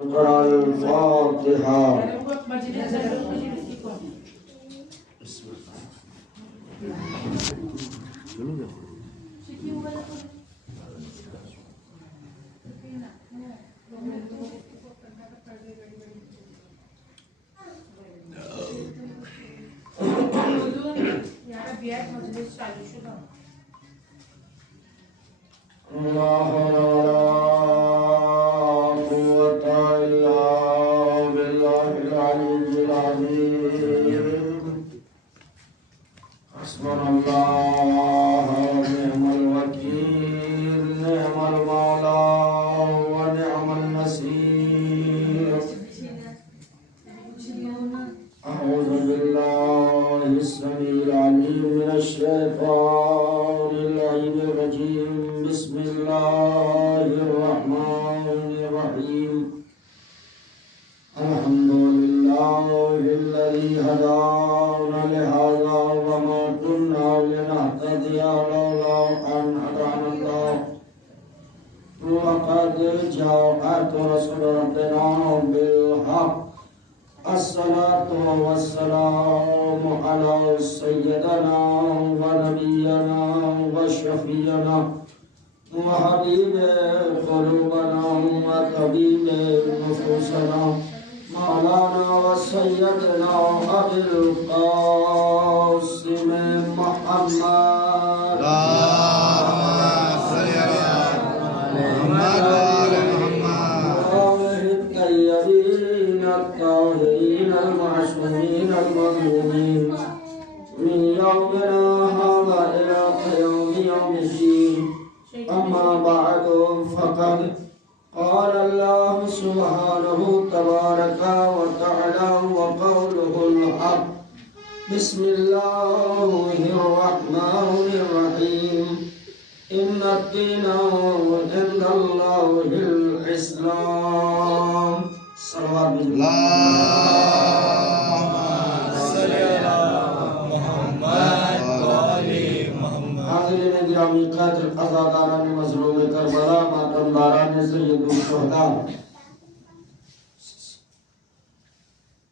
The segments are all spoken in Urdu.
اقرأ الفاتحة.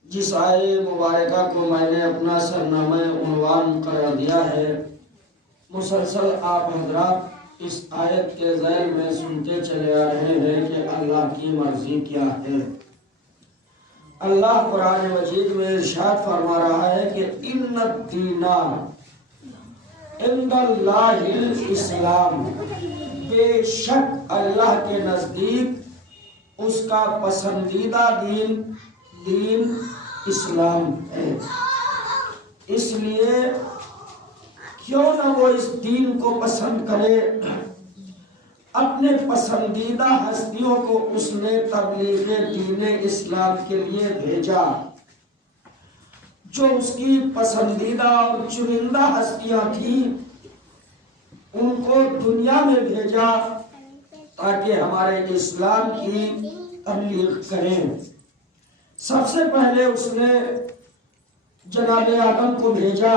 جس آئے مبارکہ کو میں نے اپنا سرنامہ عنوان قرار دیا ہے، مسلسل آپ حضرات اس آیت کے ذیل میں سنتے چلے آ رہے ہیں کہ اللہ کی مرضی کیا ہے۔ اللہ قرآن مجید میں ارشاد فرما رہا ہے کہ ان الدین عند اللہ الاسلام، بے شک اللہ کے نزدیک اس کا پسندیدہ دین اسلام ہے۔ اس لیے کیوں نہ وہ اس دین کو پسند کرے، اپنے پسندیدہ ہستیوں کو اس نے تبلیغ دین اسلام کے لیے بھیجا۔ جو اس کی پسندیدہ اور چنندہ ہستیاں تھیں ان کو دنیا میں بھیجا تاکہ ہمارے اسلام کی تبلیغ کریں۔ سب سے پہلے اس نے جناب آدم کو بھیجا،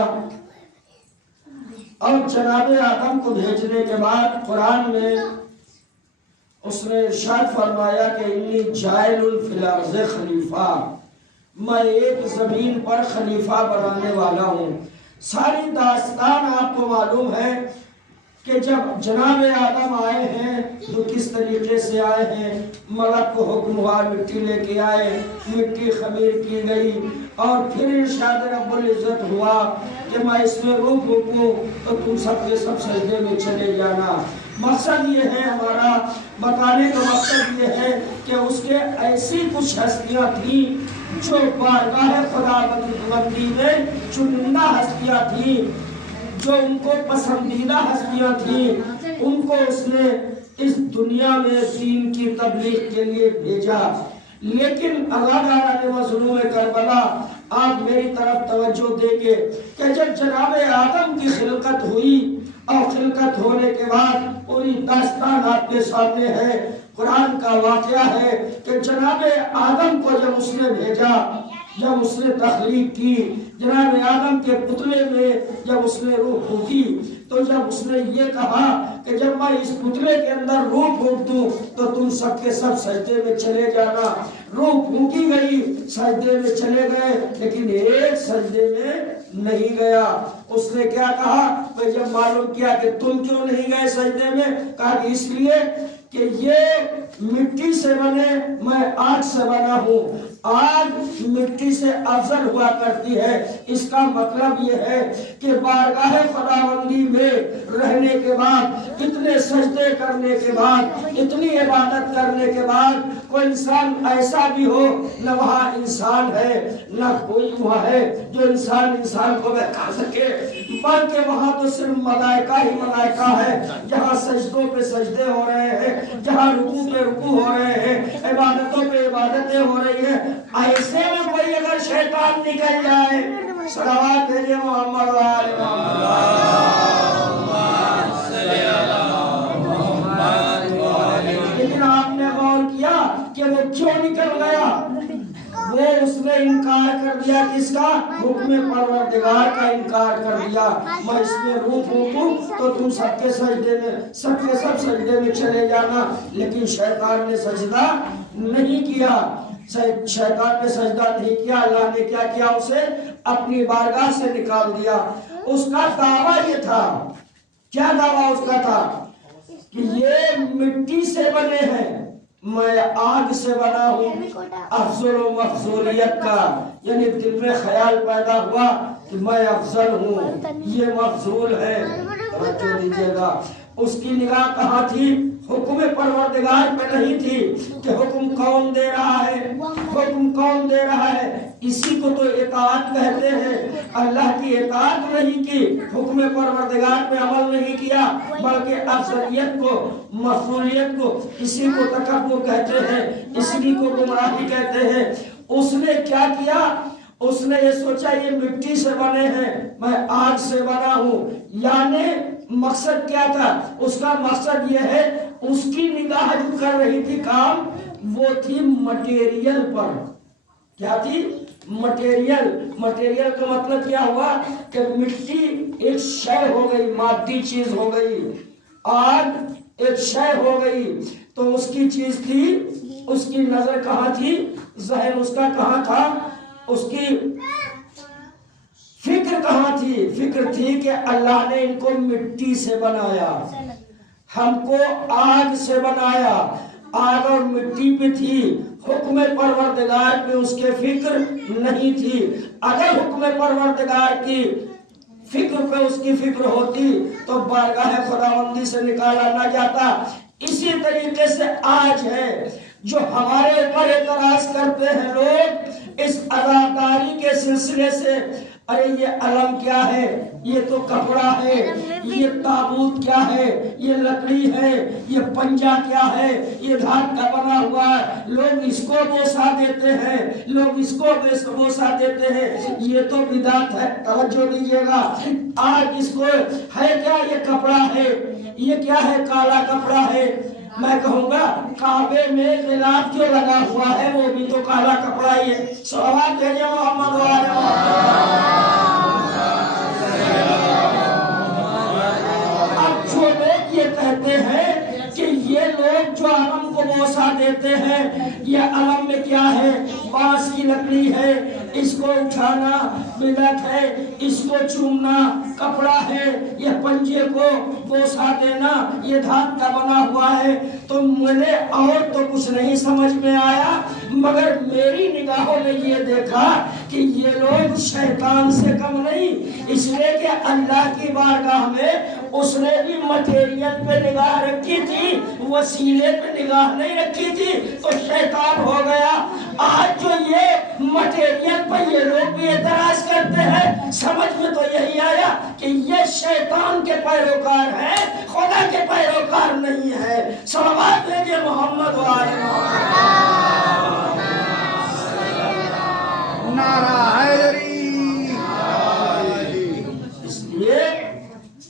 اور جناب آدم کو بھیجنے کے بعد قرآن میں اس نے ارشاد فرمایا کہ انی جاعل فی الارض خلیفہ، میں ایک زمین پر خلیفہ بنانے والا ہوں۔ ساری داستان آپ کو معلوم ہے کہ جب جناب آدم آئے ہیں تو کس طریقے سے آئے ہیں۔ ملک کو حکم ہوا، مٹی لے کے آئے، مٹی خمیر کی گئی، اور پھر ارشاد رب العزت ہوا کہ میں اس میں روح پھونکوں تو تم سب کے سب سجدے میں چلے جانا۔ مقصد یہ ہے، ہمارا بتانے کا مقصد یہ ہے کہ اس کے ایسی کچھ ہستیاں تھیں جو بارگاہ خدا بندی میں چنندہ ہستیاں تھیں، جو ان کو پسندیدہ ہستیاں تھیں، ان کو اس نے اس دنیا میں دین کی تبلیغ کے لیے بھیجا۔ لیکن اللہ تعالیٰ نے مظلوم کربلا آپ میری طرف توجہ دے کے کہ جب جناب آدم کی خلقت ہوئی اور خلقت ہونے کے بعد پوری داستان آپ کے سامنے ہے، قرآن کا واقعہ ہے کہ جناب آدم کو جب اس نے بھیجا جب اس نے تخلیق کی جناب آدم کے پتلے میں جب اس نے روح پھونکی تو جب اس نے یہ کہا کہ جب میں اس پتلے کے اندر روح پھونک دوں تو تم سب کے سب سجدے میں چلے جانا. روح پھونکی گئی, سجدے میں چلے گئے, لیکن ایک سجدے میں نہیں گیا. اس نے کیا کہا کہ جب معلوم کیا کہ تم کیوں نہیں گئے سجدے میں, کہا کہ اس لیے کہ یہ مٹی سے بنے, میں آگ سے بنا ہوں. آگ مٹی سے افضل ہوا کرتی ہے. اس کا مطلب یہ ہے کہ بارگاہ خداوندی میں رہنے کے بعد, اتنے سجدے کرنے کے بعد, اتنی عبادت کرنے کے بعد کوئی انسان ایسا بھی ہو نہ وہاں انسان ہے نہ کوئی وہاں ہے جو انسان کو بہکا سکے, بلکہ وہاں تو صرف ملائکہ ہی ملائکہ ہے. جہاں سجدوں پہ سجدے ہو رہے ہیں, جہاں رکوع پہ رکوع ہو رہے ہیں, عبادتوں پہ عبادتیں ہو رہی ہیں, ایسے میں کوئی اگر شیطان نکل جائے, صلوات بھیجے محمد و آل محمد. لیکن آپ نے غور کیا کہ وہ کیوں نکل گیا؟ وہ اس نے انکار کر دیا کس کا؟ حکم پروردگار کا انکار کر دیا. میں اس میں روح پھونکوں تو تم سب کے سب سجدے میں چلے جانا. لیکن شیطان نے سجدہ نہیں کیا. شیطان نے سجدہ نہیں کیا. اللہ نے کیا کیا؟ اسے اپنی بارگاہ سے نکال دیا. اس کا دعویٰ یہ تھا, کیا دعویٰ اس کا تھا؟ کہ یہ مٹی سے بنے ہیں, میں آگ سے بنا ہوں. افضل و مفضولیت کا یعنی دل میں خیال پیدا ہوا کہ میں افضل ہوں, یہ مفضول ہے. توجہ دیجیے گا, اس کی نگاہ کہاں تھی؟ حکم پروردگار پہ نہیں تھی کہ حکم کون دے رہا ہے, حکم کون دے رہا ہے. اسی کو تو اطاعت کہتے ہیں. اللہ کی اطاعت نہیں کی, حکم پروردگار پہ عمل نہیں کیا, بلکہ افضلیت کو, مفضولیت کو, اسی کو تکبر کہتے ہیں, اسی کو گمراہی کہتے ہیں. اس نے کیا کیا؟ اس نے یہ سوچا یہ مٹی سے بنے ہیں, میں آگ سے بنا ہوں. یعنی مقصد کیا تھا اس کا؟ مقصد یہ ہے, اس کی نگاہ جو کر رہی تھی کام, وہ تھی مٹیریل پر. کیا تھی؟ مٹیریل. مٹیریل کا مطلب کیا ہوا کہ مٹی ایک شے ہو گئی, مادی چیز ہو گئی, آگ ایک شے ہو گئی. تو اس کی چیز تھی, اس کی نظر کہاں تھی, ذہن اس کا کہاں تھا, اس کی فکر کہاں تھی؟ فکر تھی کہ اللہ نے ان کو مٹی سے بنایا, ہم کو آگ سے بنایا. آگ اور مٹی پہ تھی, حکم پروردگار پہ اس کے فکر نہیں تھی. اگر حکم پروردگار کی فکر پہ اس کی فکر ہوتی تو بارگاہ خداوندی سے نکالا نہ جاتا. اسی طریقے سے آج ہے جو ہمارے اوپر اعتراض کرتے ہیں لوگ اس عزاداری کے سلسلے سے, ارے یہ علم کیا ہے, یہ تو کپڑا ہے, یہ تابوت کیا ہے, یہ لکڑی ہے, یہ پنجا کیا ہے, یہ دھات کا بنا ہوا ہے, لوگ اس کو بوسا دیتے ہیں, لوگ اس کو بوسا دیتے ہیں, یہ تو بدعت ہے. توجہ دیجیے گا, آج اس کو ہے کیا, یہ کپڑا ہے, یہ کیا ہے, کالا کپڑا ہے. میں کہوں گا کعبے میں غلاف جو لگا ہوا ہے وہ بھی تو کالا کپڑا ہی ہے. صلوات بھیجے محمد و آل محمد. اب جو لوگ یہ کہتے ہیں کہ یہ لوگ جو علم کو بوسا دیتے ہیں, یہ علم میں کیا ہے, بانس کی لکڑی ہے, اس کو اٹھانا بدعت ہے, اس کو چومنا کپڑا ہے, یہ پنجے کو بوسا دینا یہ دھات کا بنا ہوا ہے. تو مجھے اور تو کچھ نہیں سمجھ میں آیا, مگر میری نگاہوں نے یہ دیکھا کہ یہ لوگ شیطان سے کم نہیں, اس لیے کہ اللہ کی بارگاہ میں اس نے بھی مٹیریل پہ نگاہ رکھی تھی, وسیلے پہ نگاہ نہیں رکھی تھی, تو شیطان ہو گیا. آج جو یہ مٹیریل پر یہ لوگ بھی اعتراض کرتے ہیں, سمجھ میں تو یہی آیا کہ یہ شیطان کے پیروکار ہیں, خدا کے پیروکار نہیں ہے. صلوات بھیجے محمد و آل محمد. نعرہ حیدری. اس لیے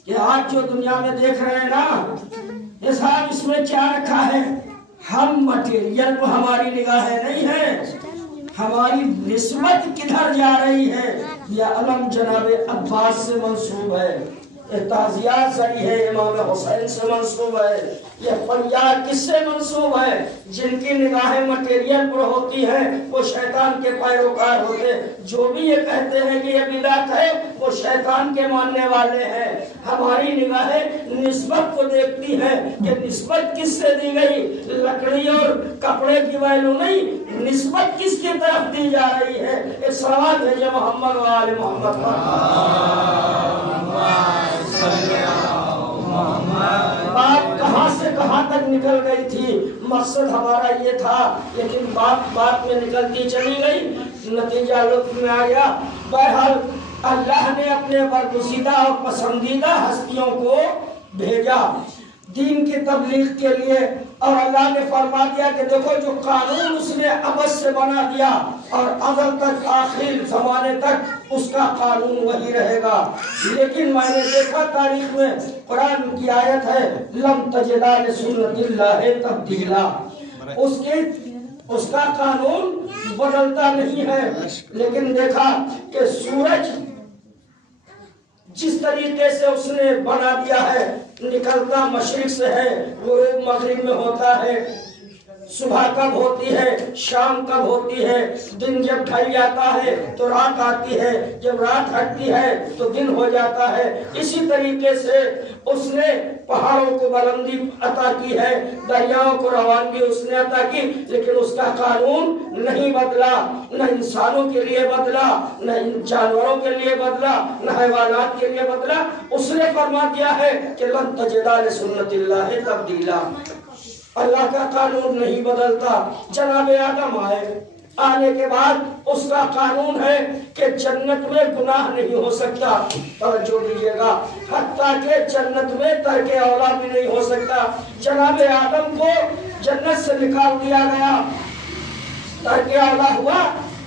کہ آج جو دنیا میں دیکھ رہے ہیں نا, یہ صاحب اس میں کیا رکھا ہے, ہم مٹیریل کو ہماری نگاہیں نہیں ہے, ہماری نسبت کدھر جا رہی ہے؟ یہ علم جناب عباس سے منسوب ہے، یہ تعزیات صحیح ہے امام حسین سے منسوب ہے، یہ فریاد کس سے منسوب ہے؟ جن کی نگاہیں مٹیریل پر ہوتی ہیں وہ شیطان کے پیروکار ہوتے ہیں، جو بھی یہ کہتے ہیں کہ یہ بدعت ہے وہ شیطان کے ماننے والے ہیں۔ ہماری نگاہیں نسبت کو دیکھتی ہیں کہ نسبت کس سے دی گئی، لکڑی اور کپڑے کی ویلو نہیں، نسبت کس کی طرف دی جا رہی ہے۔ ایک صلوات بھیجئے محمد و آل محمد بات کہاں سے کہاں تک نکل گئی تھی، مقصد ہمارا یہ تھا، لیکن بات میں نکلتی چلی گئی، نتیجہ لطف میں آ گیا۔ بہرحال اللہ نے اپنے برگزیدہ اور پسندیدہ ہستیوں کو بھیجا دین کی تبلیغ کے لیے، اور اللہ نے فرما دیا کہ دیکھو جو قانون اس نے ابد سے بنا دیا اور ازل تک آخر زمانے تک اس کا قانون وہی رہے گا۔ لیکن میں نے دیکھا تاریخ میں قرآن کی آیت ہے لم تجد لسنت اللہ تبدیلا، اس کا قانون بدلتا نہیں ہے۔ لیکن دیکھا کہ سورج جس طریقے سے اس نے بنا دیا ہے، نکلتا مشرق سے ہے، غروب مغرب میں ہوتا ہے، صبح کب ہوتی ہے، شام کب ہوتی ہے، دن جب ڈھل جاتا ہے تو رات آتی ہے، جب رات ہٹتی ہے تو دن ہو جاتا ہے۔ اسی طریقے سے اس نے پہاڑوں کو بلندی عطا کی ہے، دریاؤں کو روانگی اس نے عطا کی، لیکن اس کا قانون نہیں بدلا، نہ انسانوں کے لیے بدلا، نہ جانوروں کے لیے بدلا، نہ حیوانات کے لیے بدلا۔ اس نے فرما دیا ہے کہ لن تجد لسنت اللہ تبدیلا، اللہ کا قانون نہیں بدلتا۔ جناب آدم آنے کے بعد اس کا قانون ہے کہ جنت میں گناہ نہیں ہو سکتا، توجہ دیجیے گا، حتیٰ کہ جنت میں ترک اولا بھی نہیں ہو سکتا۔ جناب آدم کو جنت سے نکال دیا گیا، ترک اولا ہوا،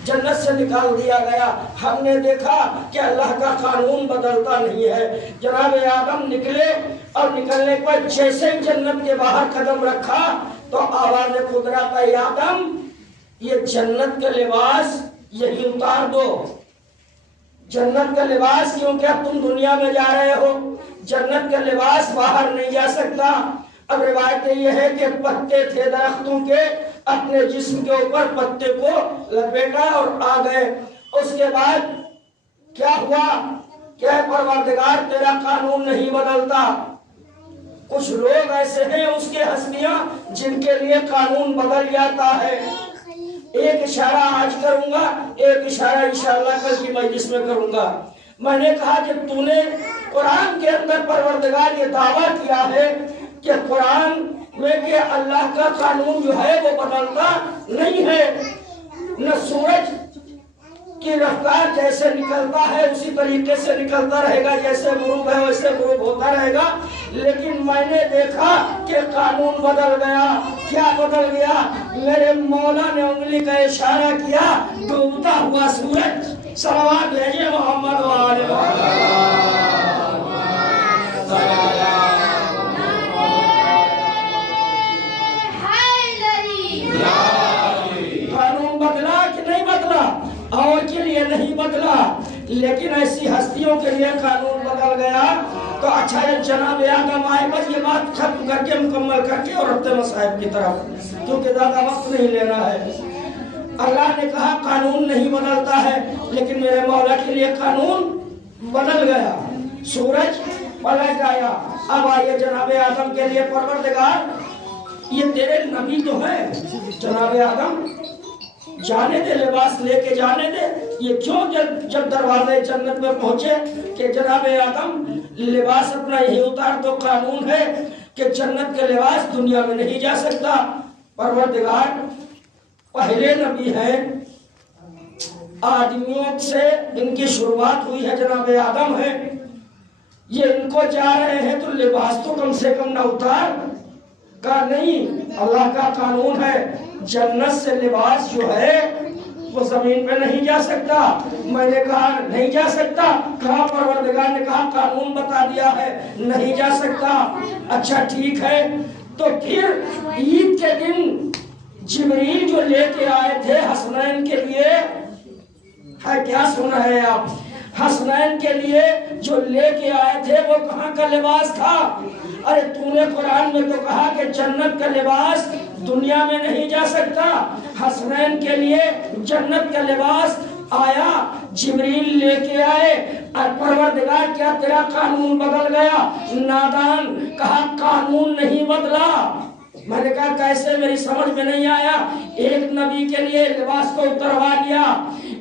جنت سے نکال دیا گیا۔ ہم نے دیکھا کہ اللہ کا قانون بدلتا نہیں ہے۔ جناب آدم نکلے اور نکلنے کے بعد جیسے جنت کے باہر قدم رکھا تو آواز قدرت اے آدم یہ جنت کا لباس یہی اتار دو، جنت کا لباس، کیونکہ اب تم دنیا میں جا رہے ہو، جنت کا لباس باہر نہیں جا سکتا۔ اب روایت یہ ہے کہ پتے تھے درختوں کے، اپنے جسم کے اوپر پتے کو لپیٹا اور آ گئے۔ اس کے بعد کیا ہوا کہ پروردگار تیرا قانون نہیں بدلتا۔ کچھ لوگ ایسے ہیں اس کے ہستیاں جن کے لیے قانون بدل جاتا ہے۔ ایک اشارہ آج کروں گا، ایک اشارہ انشاءاللہ کل کی مجلس میں کروں گا۔ میں نے کہا کہ تو نے قرآن کے اندر پروردگار یہ دعویٰ کیا ہے کہ قرآن میں کہ اللہ کا قانون جو ہے وہ بدلتا نہیں ہے، نہ سورج کی رفتار جیسے نکلتا ہے اسی طریقے سے نکلتا رہے گا، جیسے غروب ہے ویسے غروب ہوتا رہے گا۔ لیکن میں نے دیکھا کہ قانون بدل گیا۔ کیا بدل گیا؟ میرے مولا نے انگلی کا اشارہ کیا، ڈوبتا ہوا سورج۔ صلوات بھیجئے محمد و آل محمد۔ قانون بدلا کہ نہیں بدلا؟ اور کے لیے نہیں بدلا، لیکن ایسی ہستیوں کے لیے قانون بدل گیا۔ تو اچھا ہے جناب آدم آئے، بس یہ بات ختم کر کے مکمل کر کے اور ربط مصائب کی طرف، کیونکہ زیادہ وقت نہیں لینا ہے۔ اللہ نے کہا قانون نہیں بدلتا ہے، لیکن میرے مولا کے لیے قانون بدل گیا، سورج پلٹ آیا۔ اب آئیے جناب آدم کے لیے پروردگار یہ تیرے نبی تو ہے، جناب آدم جانے دے، لباس لے کے جانے دے۔ یہ کیوں جب دروازے جنت میں پہنچے کہ جناب آدم لباس اپنا یہی اتار دو، قانون ہے کہ جنت کے لباس دنیا میں نہیں جا سکتا۔ پروردگار پہلے نبی ہیں، آدمیوں سے ان کی شروعات ہوئی ہے، جناب آدم ہے، یہ ان کو جا رہے ہیں تو لباس تو کم سے کم نہ اتار کا نہیں۔ اللہ کا قانون ہے جنت سے لباس جو ہے وہ زمین پہ نہیں جا سکتا۔ میں نے کہا نہیں جا سکتا، کہا پروردگار نے کہا قانون بتا دیا ہے نہیں جا سکتا۔ اچھا ٹھیک ہے، تو پھر عید کے دن جبریل جو لے کے آئے تھے حسنین کے لیے، ہے کیا سن رہے ہیں آپ؟ حسنین کے لیے جو لے کے آئے تھے وہ کہاں کا لباس تھا؟ ارے تو نے قرآن میں تو کہا کہ جنت کا لباس دنیا میں نہیں جا سکتا۔ حسنین کے لیے جنت کا لباس آیا، جبریل لے کے آئے، اور پروردگار کیا تیرا قانون بدل گیا؟ نادان کہا قانون نہیں بدلا۔ میں نے کہا کیسے؟ میری سمجھ میں نہیں آیا۔ ایک نبی کے لیے لباس کو اتروا لیا،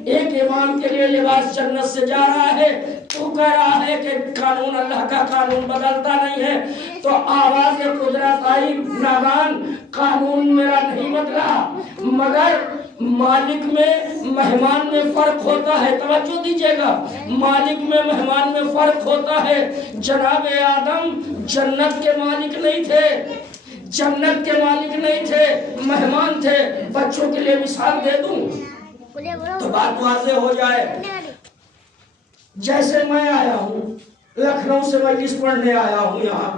ایک امام کے لیے لباس جنت سے جا رہا ہے، تو کہہ رہا ہے کہ قانون اللہ کا قانون بدلتا نہیں ہے۔ تو آواز قدرت آئی، نادان قانون میرا نہیں بدلا، مگر مالک میں مہمان میں فرق ہوتا ہے۔ توجہ دیجئے گا، مالک میں مہمان میں فرق ہوتا ہے۔ جناب آدم جنت کے مالک نہیں تھے، جنت کے مالک نہیں تھے، مہمان تھے۔ بچوں کے لیے مثال دے دوں تو بات واضح ہو جائے۔ جیسے میں آیا ہوں لکھنؤ سے، مجلس پڑھنے آیا ہوں یہاں،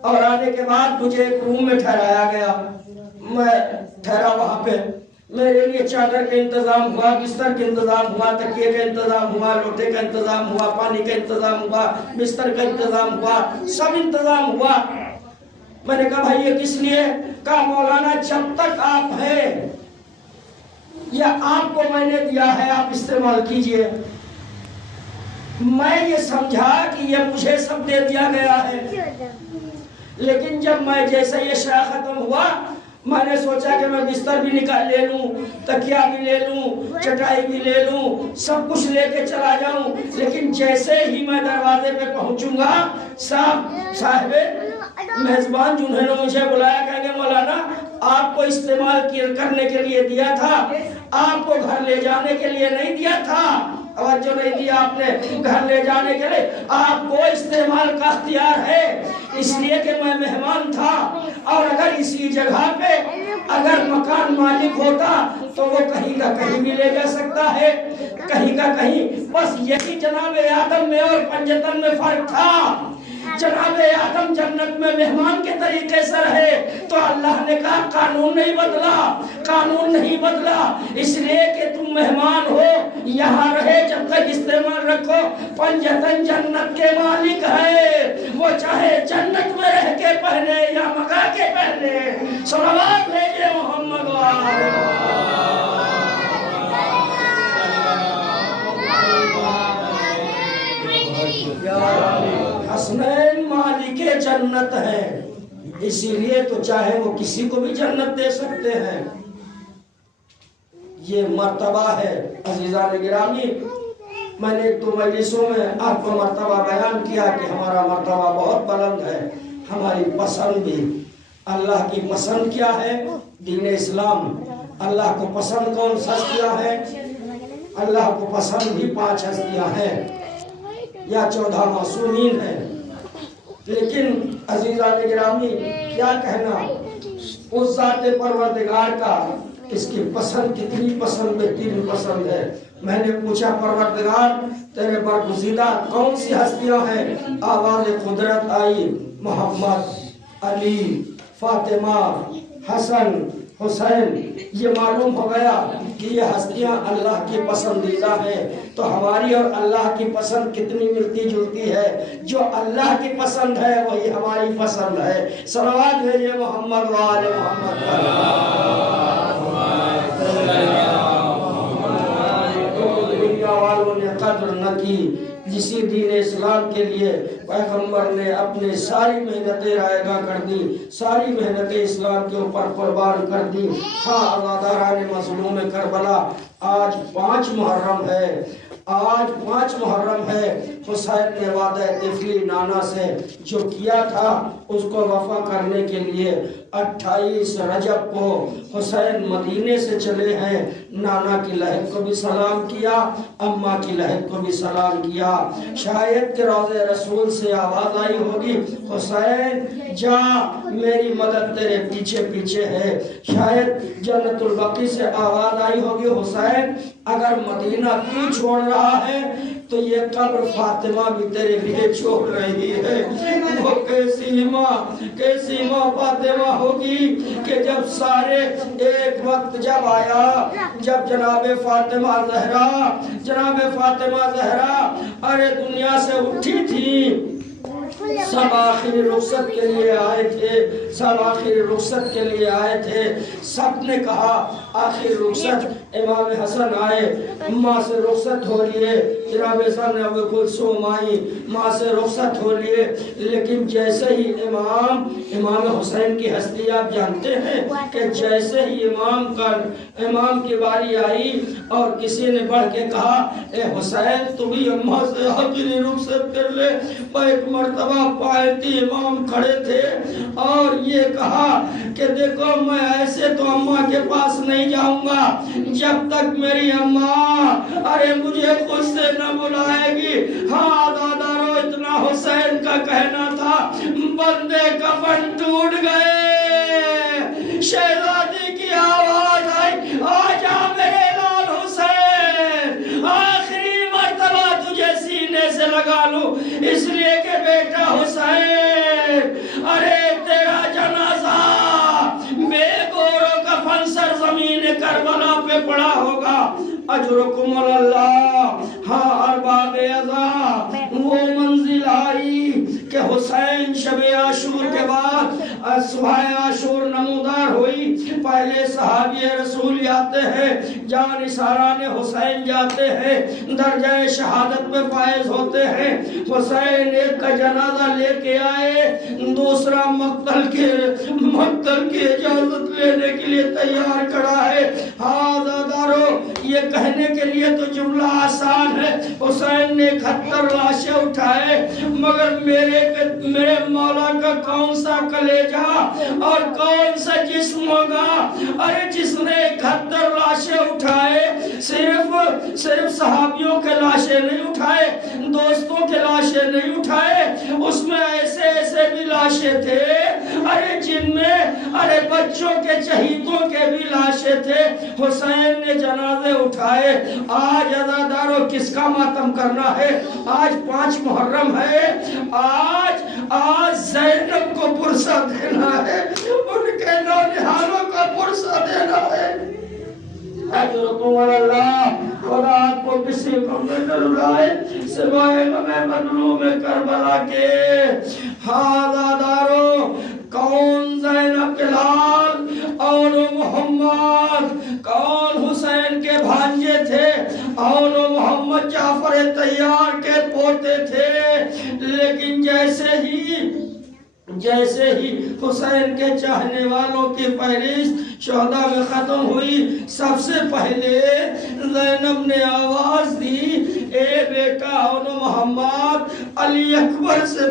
اور آنے کے بعد مجھے ایک روم میں ٹھہرایا گیا۔ میں ٹھہرا وہاں پہ، میرے لیے چادر کا انتظام ہوا، بستر کا انتظام ہوا، تکیے کا انتظام ہوا، لوٹے کا انتظام ہوا، پانی کا انتظام ہوا، بستر کا انتظام ہوا، سب انتظام ہوا۔ میں نے کہا بھائی یہ کس لیے؟ کہا مولانا جب تک آپ ہیں یا آپ کو میں نے دیا ہے آپ استعمال کیجئے۔ میں یہ سمجھا کہ یہ مجھے سب دے دیا گیا ہے، لیکن جب میں جیسے یہ شرح ختم ہوا میں نے سوچا کہ میں بستر بھی نکال لے لوں، تکیہ بھی لے لوں، چٹائی بھی لے لوں، سب کچھ لے کے چلا جاؤں، لیکن جیسے ہی میں دروازے پہ پہنچوں گا صاحب میزبان جنہوں نے مجھے بلایا کہیں گے مولانا آپ کو استعمال کرنے کے لیے دیا تھا، آپ کو گھر لے جانے کے لیے نہیں دیا تھا۔ توجہ نہیں دیا آپ نے، گھر لے جانے کے لیے آپ کو استعمال کا اختیار ہے، اس لیے کہ میں مہمان تھا۔ اور اگر اسی جگہ پہ اگر مکان مالک ہوتا تو وہ کہیں کا کہیں بھی لے جا سکتا ہے، کہیں کا کہیں۔ بس یہی جناب آدم میں اور پنجتن میں فرق تھا۔ جناب آدم جنت میں مہمان کے طریقے سے رہے تو اللہ نے کہا قانون نہیں بدلا، قانون نہیں بدلا، اس لیے کہ تم مہمان ہو، یہاں رہے جب تک استعمال رکھو۔ پنجتن جنت کے مالک ہے، وہ چاہے جنت میں رہ کے پہنے یا منگا کے پہنے۔ صلوات بھیجے محمد حسنین مالک جنت ہے، اسی لیے تو چاہے وہ کسی کو بھی جنت دے سکتے ہیں۔ یہ مرتبہ ہے عزیزان گرامی۔ میں نے ایک دو مجلسوں میں آپ کو مرتبہ بیان کیا کہ ہمارا مرتبہ بہت بلند ہے، ہماری پسند بھی۔ اللہ کی پسند کیا ہے؟ دین اسلام۔ اللہ کو پسند کون سا ہستیاں ہے؟ اللہ کو پسند بھی 5 ہستیاں ہیں یا 14 معصومین ہیں۔ لیکن عزیزان گرامی کیا کہنا اس ذات پروردگار کا، اس کی پسند کتنی پسند بہترین پسند ہے۔ میں نے پوچھا پروردگار تیرے برگزیدہ کون سی ہستیاں ہیں؟ آواز قدرت آئی، محمد، علی، فاطمہ، حسن، حسین۔ یہ معلوم ہو گیا کہ یہ ہستیاں اللہ کی پسندیدہ ہیں۔ تو ہماری اور اللہ کی پسند کتنی ملتی جلتی ہے؟ جو اللہ کی پسند ہے وہی ہماری پسند ہے۔ صلوات بھیجے محمد وآل محمد۔ دنیا والوں نے قدر نہ کی جسی دین اسلام کے لیے پیغمبر نے اپنے ساری محنتیں رائگاں کر دی، ساری محنتیں اسلام کے اوپر قربان کر دی۔ ہاں عزاداران مظلوم کربلا، آج 5 محرم ہے، آج 5 محرم ہے۔ حسین نے وعدہ طفلی نانا سے جو کیا تھا اس کو وفا کرنے کے لیے 28 رجب کو حسین مدینے سے چلے ہیں۔ نانا کی لہد کو بھی سلام کیا، اماں کی لہد کو بھی سلام کیا۔ شاید کہ روضہ رسول سے آواز آئی ہوگی حسین جا میری مدد تیرے پیچھے پیچھے ہے۔ شاید جنت البقیع سے آواز آئی ہوگی حسین اگر مدینہ تو چھوڑ رہا ہے تو یہ قبر فاطمہ بھی تیرے لیے چھوڑ رہی ہے۔ وہ کیسی ماں فاطمہ ہوگی کہ جب سارے ایک وقت جب آیا، جب جناب فاطمہ زہرا ارے دنیا سے اٹھی تھی، سب آخری رخصت کے لیے آئے تھے، سب نے کہا آخری رخصت امام حسن آئے، ماں سے رخصت ہو لیے، جناب حسن ابو کلثوم آئی، ماں سے رخصت ہو لیے، لیکن جیسے ہی امام حسین کی ہستی آپ جانتے ہیں کہ جیسے ہی امام کی باری آئی اور کسی نے بڑھ کے کہا اے حسین تو بھی اماں سے آخری رخصت کر لے، ایک مرتبہ پائیتی امام کھڑے تھے اور یہ کہا کہ دیکھو میں ایسے تو اماں کے پاس نہیں جاؤں گا جب تک میری اماں ارے مجھے خود سے نہ بلائے گی۔ ہاں دادارو اتنا حسین کا کہنا تھا، بندے کفن ٹوٹ گئے، شہزادی کی آواز آئی آجا میرے لال حسین، آخری مرتبہ تجھے سینے سے لگا لوں، اس لیے کہ بیٹا حسین ارے تیرا جنازہ بے گور و کفن سرزمین کربلا پہ پڑا ہوگا۔ اجرکم اللہ۔ ہاں ارباب ازا وہ منزل آئی کہ حسین شب عاشور کے بعد صبح عاشور نمودار ہوئی، پہلے صحابی رسول جاتے ہیں، جان نثاران حسین جاتے ہیں، درجہ شہادت میں فائز ہوتے ہیں۔ حسین ایک کا جنازہ لے کے آئے، دوسرا مقتل کی اجازت لینے کے لیے تیار کھڑا ہے۔ ہاں دادارو یہ کہنے کے لیے تو جملہ آسان ہے، حسین نے 71 لاشیں اٹھائے، مگر میرے مولا کا کون سا کلیجہ اور کون سا جسم ہوگا ارے جس نے 71 لاشیں اٹھائے، صرف صحابیوں کے لاشیں نہیں اٹھائے، دوستوں کے لاشیں نہیں اٹھائے، اس میں ایسے بھی لاشیں تھے ارے جن میں ارے بچوں کے چہیتوں کے بھی لاشیں تھے۔ حسین نے جنازے اٹھائے۔ آج عزادارو کس کا ماتم کرنا ہے؟ آج 5 محرم ہے، آج زینب کو پرسہ دینا ہے، ان کے نونہالوں کو پرسہ دینا ہے۔ اجرکم اللہ۔ خدا آپ کو کسی کو نہ رلائے سوائے غم مظلوم کربلا کے۔ ہاں دادارو کون زینب کے لال اور محمد، کون حسین کے بھانجے تھے اور محمد جعفر طیار کے پوتے تھے، لیکن جیسے ہی حسین کے چاہنے والوں کی فہرست شہداء میں ختم ہوئی، سب سے پہلے زینب نے آواز دی اے بیٹا اور محمد علی اکبر سے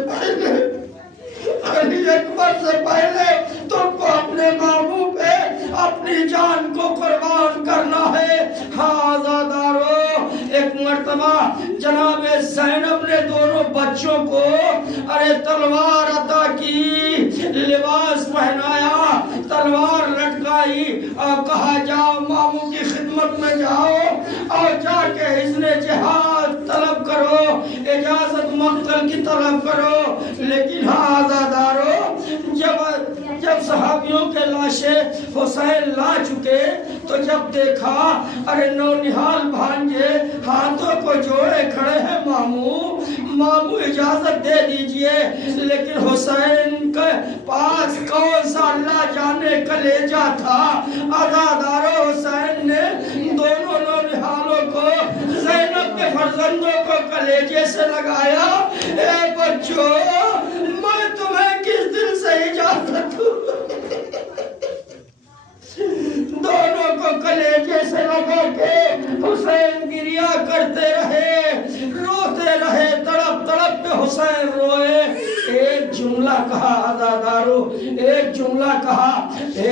پہلے تم کو اپنے ماموں پہ اپنی جان کو قربان کرنا ہے۔ ہاں زادارو ایک مرتبہ جناب زینب نے دونوں بچوں کو ارے تلوار عطا کی، لباس پہنایا، تلوار لٹکائی اور کہا جاؤ ماموں کی خدمت میں جاؤ اور جا کے اذن جہاد طلب کرو، اجازت مقتل کی طلب کرو۔ لیکن ہاں آزادارو جب صحابیوں کے لاشیں حسین لا چکے تو جب دیکھا ارے نونہال بھانجے ہاتھوں کو جوڑے کھڑے ہیں، ماموں اجازت دے دیجئے، لیکن حسین کے پاس کون سا اللہ جانے کلیجہ تھا۔ عزادارو حسین نے دونوں نونہالوں کو زینب کے فرزندوں کو کلیجے سے لگایا، اے بچوں میں تمہیں کس دل سے اجازت دوں؟ دونوں کو کلیجے سے لگا کے حسین گریا کرتے رہے، روتے رہے، تڑپ تڑپ کے حسین روئے۔ ایک جملہ کہا عزادارو، ایک جملہ کہا اے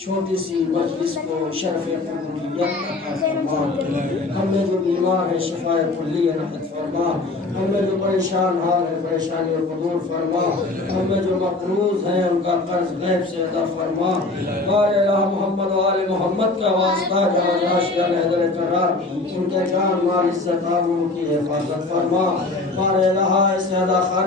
چھوٹی سی مجلس کو شرف قبولیت عطا فرما. ہمیں جو بیمار ہے شفا کلی عنایت فرما. ہمیں جو پریشان حال ہے پریشانی قبول فرما. ہمیں جو مقروض ہیں ان کا قرض غیب سے ادا فرما. بار الہ محمد و آل محمد کا واسطہ جہاں ناشیان حیدر کرار ان کے جان مال عزت آبرو کی حفاظت فرما. بار الہ سیدہ خان